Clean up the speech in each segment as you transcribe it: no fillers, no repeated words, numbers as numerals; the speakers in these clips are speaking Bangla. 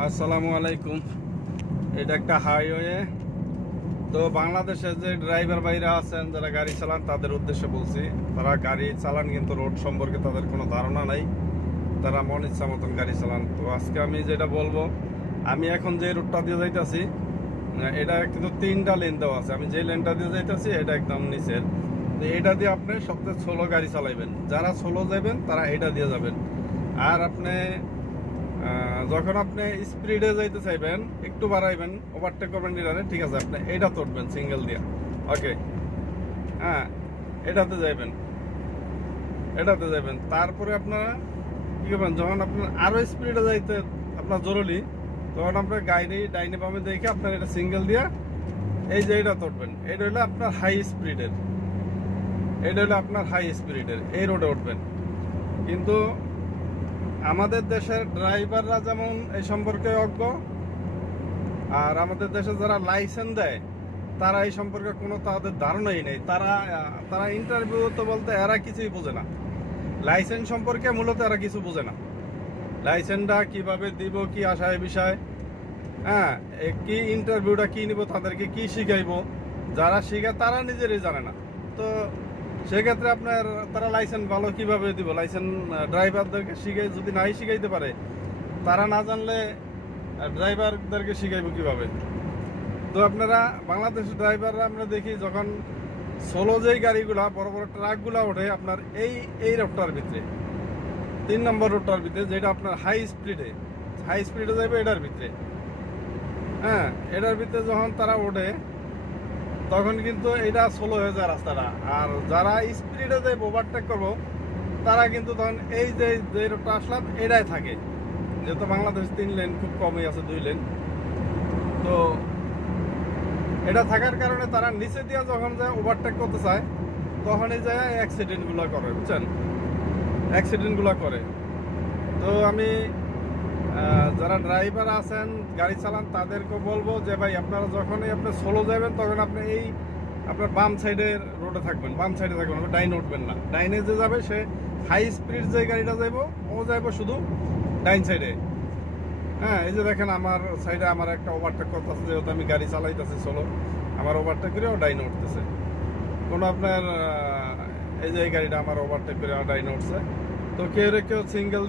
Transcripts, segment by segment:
আসসালামু আলাইকুম। এটা একটা হাইওয়ে। তো বাংলাদেশের যে ড্রাইভার ভাইরা আছেন যারা গাড়ি চালান তাদের উদ্দেশ্যে বলছি, তারা গাড়ি চালান কিন্তু রোড সম্পর্কে তাদের কোনো ধারণা নাই, তারা মন ইচ্ছা মতন গাড়ি চালান। তো আজকে আমি যেটা বলবো, আমি এখন যে রোডটা দিয়ে যাইতেছি এটা কিন্তু 3টা লেন দেওয়া আছে। আমি যে লেনটা দিয়ে যাইতেছি এটা একদম নিচের। তো এটা দিয়ে আপনি সবচেয়ে স্লো গাড়ি চালাইবেন, যারা স্লো যাবেন তারা এটা দিয়ে যাবেন। আর আপনি যখন আপনি স্পিডে যাইতে চাইবেন একটু বাড়াইবেন, ওভারটেক করবেন ডিলারে, ঠিক আছে, আপনি এইটা তুলবেন সিঙ্গেল দিয়া, ওকে, হ্যাঁ, এটাতে যাইবেন। তারপরে আপনারা কি করবেন, যখন আপনার আরো স্পিডে যাইতে আপনার জরুরি, তখন আপনার গাড়ি ডাইনে বামে দেখে আপনার এটা সিঙ্গেল দিয়া এই যে এটা তুলবেন। এটা হলো আপনার হাই স্পিডের, এই রোডে উঠবেন। কিন্তু আমাদের দেশের ড্রাইভাররা যেমন এই সম্পর্কে অজ্ঞ, আর আমাদের দেশে যারা লাইসেন্স দেয় তারা এই সম্পর্কে কোনো তাদের ধারণাই নেই। তারা ইন্টারভিউ তো বলতে এরা কিছুই বোঝে না, লাইসেন্স সম্পর্কে মূলত এরা কিছু বোঝে না। লাইসেন্সটা কিভাবে দিব, কি আশায় বিষয়, হ্যাঁ, কি ইন্টারভিউটা কি নিব, তাদেরকে কি শিখাইবো, যারা শিখায় তারা নিজেরই জানে না। তো সেক্ষেত্রে আপনার তারা লাইসেন্স ভালো কিভাবে দিব, লাইসেন্স ড্রাইভারদেরকে শিখাই যদি নাই শিখাইতে পারে, তারা না জানলে ড্রাইভারদেরকে শিখাইব কিভাবে? তো আপনারা বাংলাদেশের ড্রাইভাররা আমরা দেখি যখন সোলো যেই গাড়িগুলা বড় বড় ট্রাকগুলা ওঠে আপনার এই রোডটার ভিতরে, 3 নম্বর রোডটার ভিতরে, যেটা আপনার হাই স্পিডে যাইবে এটার ভিতরে, হ্যাঁ, এটার ভিতরে যখন তারা ওঠে তখন কিন্তু এটা স্লো হয়ে যায় রাস্তাটা। আর যারা স্পিডে যাই ওভারটেক করবো তারা কিন্তু তখন এই যে রোডটা আসলাম এটাই থাকে, যেহেতু বাংলাদেশ 3 লেন, খুব কমই আছে 2 লেন। তো এটা থাকার কারণে তারা নিচে দিয়ে যখন যায় ওভারটেক করতে চায় তখন এই জায়গায় অ্যাক্সিডেন্টগুলো করে, বুঝছেন, অ্যাক্সিডেন্টগুলো করে। তো আমি যারা ড্রাইভার আছেন গাড়ি চালান তাদেরকে বলবো যে ভাই আপনারা যখনই আপনি সোলো যাবেন তখন আপনি এই আপনার বাম সাইডের রোডে থাকবেন, ডাইনে উঠবেন না। ডাইনে যে যাবে সে হাই স্পিড যে গাড়িটা যাইব ও যাইব শুধু ডাইন সাইডে। হ্যাঁ, এই যে দেখেন আমার সাইডে আমার একটা ওভারটেক করতেছে, যেহেতু আমি গাড়ি চালাইতেছি সোলো, আমার ওভারটেক করে ও ডাইনে উঠতেছে। কোনো আপনার এই যে এই গাড়িটা আমার ওভারটেক করে ডাইনে উঠছে। তো কেউ সিঙ্গেল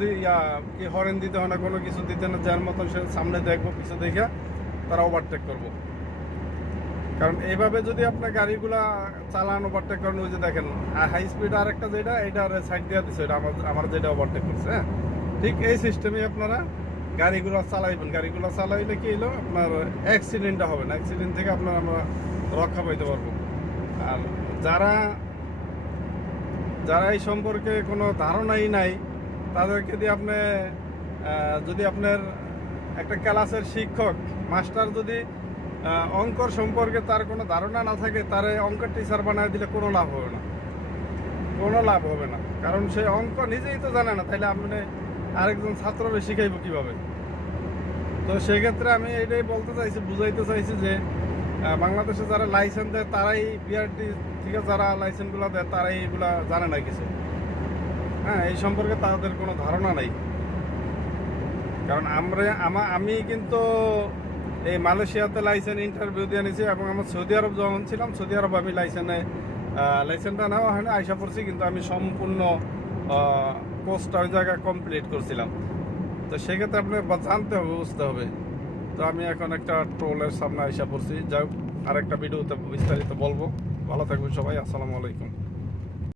কি হরেন দিতে হয় না, কোনো কিছু দিতে না, যার মতন সে সামনে দেখবো পিছু দেখে তারা ওভারটেক করবো। কারণ এইভাবে যদি আপনার গাড়িগুলা চালান ওভারটেক করেন, ওই যে দেখেন হাই স্পিড আর একটা যেটা এইটা সাইড দিয়ে দিচ্ছে, এটা আমার যেটা ওভারটেক করছে, হ্যাঁ, ঠিক এই সিস্টেমে আপনারা গাড়িগুলো চালাইবেন। গাড়িগুলো চালাইলে কি হলো, আপনার অ্যাক্সিডেন্টটা হবে না, অ্যাক্সিডেন্ট থেকে আমরা রক্ষা পাইতে পারবো। আর যারা এই সম্পর্কে কোনো ধারণাই নাই তাদেরকে দিয়ে আপনি যদি আপনার একটা ক্লাসের শিক্ষক মাস্টার যদি অঙ্কর সম্পর্কে তার কোনো ধারণা না থাকে, তার অঙ্কের টিচার বানায় দিলে কোনো লাভ হবে না, কারণ সে অঙ্ক নিজেই তো জানে না, তাইলে আপনি আরেকজন ছাত্রকে শিখাইব কিভাবে? তো সেক্ষেত্রে আমি এটাই বুঝাইতে চাইছি যে বাংলাদেশে যারা লাইসেন্স দেয় তারাই বিআরটি থেকে যারা লাইসেন্সগুলো দেয় তারাই এগুলা জানে না কিছু, হ্যাঁ, এই সম্পর্কে তাদের কোনো ধারণা নাই। কারণ আমি কিন্তু এই মালয়েশিয়াতে লাইসেন্স ইন্টারভিউ দিয়ে নিয়েছি, এবং আমার সৌদি আরব যখন ছিলাম, সৌদি আরব আমি লাইসেন্সটা নেওয়া হয়নি, আইসা পড়ছি, কিন্তু আমি সম্পূর্ণ কোর্সটা ওই জায়গায় কমপ্লিট করছিলাম। তো সেক্ষেত্রে আপনি জানতে হবে, বুঝতে হবে। তো আমি এখন একটা টোলের সামনে আইসা পড়ছি, যাই হোক, আরেকটা ভিডিওতে বিস্তারিত বলবো। ভালো থাকবেন সবাই, আসসালামু আলাইকুম।